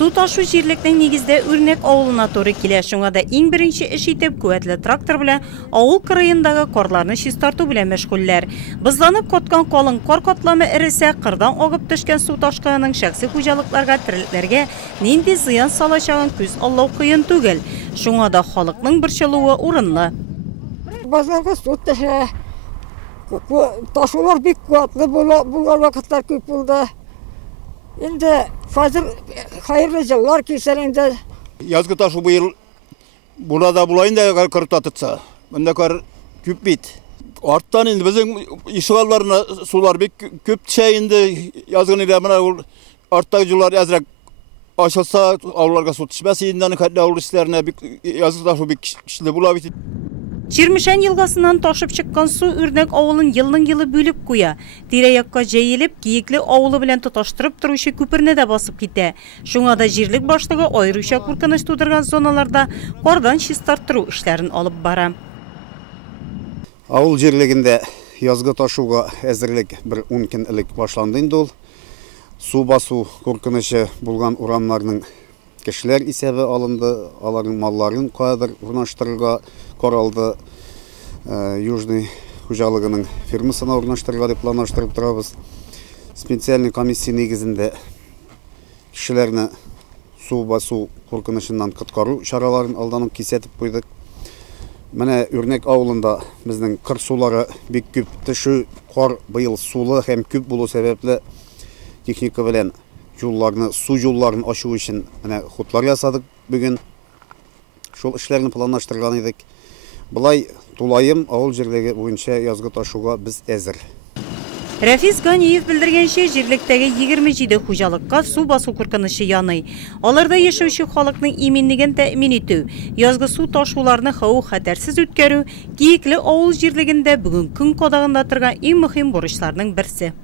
Су ташу җирлекнең нигездә үрнәк авылына туры килә. Шуңа да иң беренче эш итеп куәтле трактор белән авыл кырыендагы карларны чистарту белән мәшгульләр. Бызланып коткан калын кар катламы эресә, кырдан агып төшкән су ташкынының шәхси хуҗалыкларга, терлекләргә нинди зыян салачагын күз аллау кыен түгел. Шуңа да халыкның борчылуы урынлы. Базарга су төшә. Ташулар бик куәтле булган вакытлар күп булды. Инде хәзер хайырлы җыллар килсә инде. Язгы ташу быел burada bulayında kırıp atытsa. Bunda kar küp bit. Arttan indi bizim işgallarına sular bek köp çayında yazgın ile bana arttaki yıllar yazrak aşılsa avlarga su düşmesi indiğini kadar avlu işlerine yazgı taşı bek kişide bulabilir. Çirmişen yılgasından taşıp çıkan su үрнәк авылын yılның yılı bölüp kuya. Тирә-якка җәелеп, киекле авылы белән тоташтырып торучы күперне дә басып китә. Шуңа да җирлек башлыгы аеруча куркыныч тудырган зоналарда кардан чистарттыру эшләрен алып бара. Авыл җирлегендә язгы ташуга әзерлек бер 10 көн элек башланды инде ул. Су басу куркынычы булган урамнарның кешеләр исәбе алынды, аларның малларын кадәр урнаштырырга каралды. Южный хуҗалыгының фирмасына урнаштырырга дип планлаштырып торабыз. Специальный комиссия нигезендә кешеләрне су басу куркынычыннан коткару чараларын алданып кисәтеп куйдык. Менә үрнәк авылында безнең кыр сулары бик күп. Төшү кар быел сулы һәм күп булу сәбәпле техника белән су юлларын ачу өчен менә хутлар ясадык бүген. Шул эшләрне планлаштырган идек. Булай тулайым авыл җирлеге буенча язгы ташуга без әзер. Рәфис Ганиев белдергәнчә, җирлектәге 27 хуҗалыкка су басу куркынычы яный. Аларда яшәүче халыкның иминлеген тәэмин итү, язгы су ташуларны хәвеф-хәтәрсез үткәрү киекле авыл җирлегендә бүген көн кадагында торган иң мөһим бурычларның берсе.